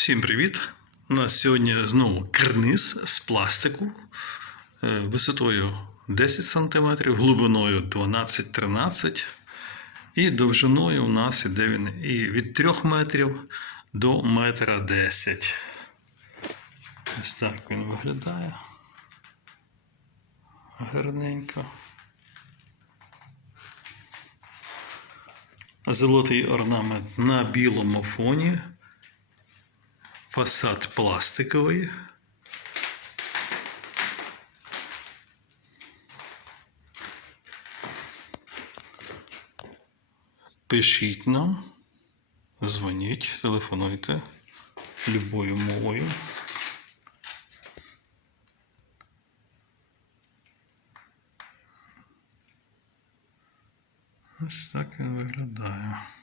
Всім привіт! У нас сьогодні знову карниз з пластику е, висотою 10 см, глибиною 12-13 і довжиною у нас іде він і від 3 метрів до метра 10. Ось так він виглядає. Гарненько. Золотий орнамент на білому фоні. Фасад пластиковий. Пишіть нам, дзвоніть, телефонуйте любою мовою. Ось так він виглядає.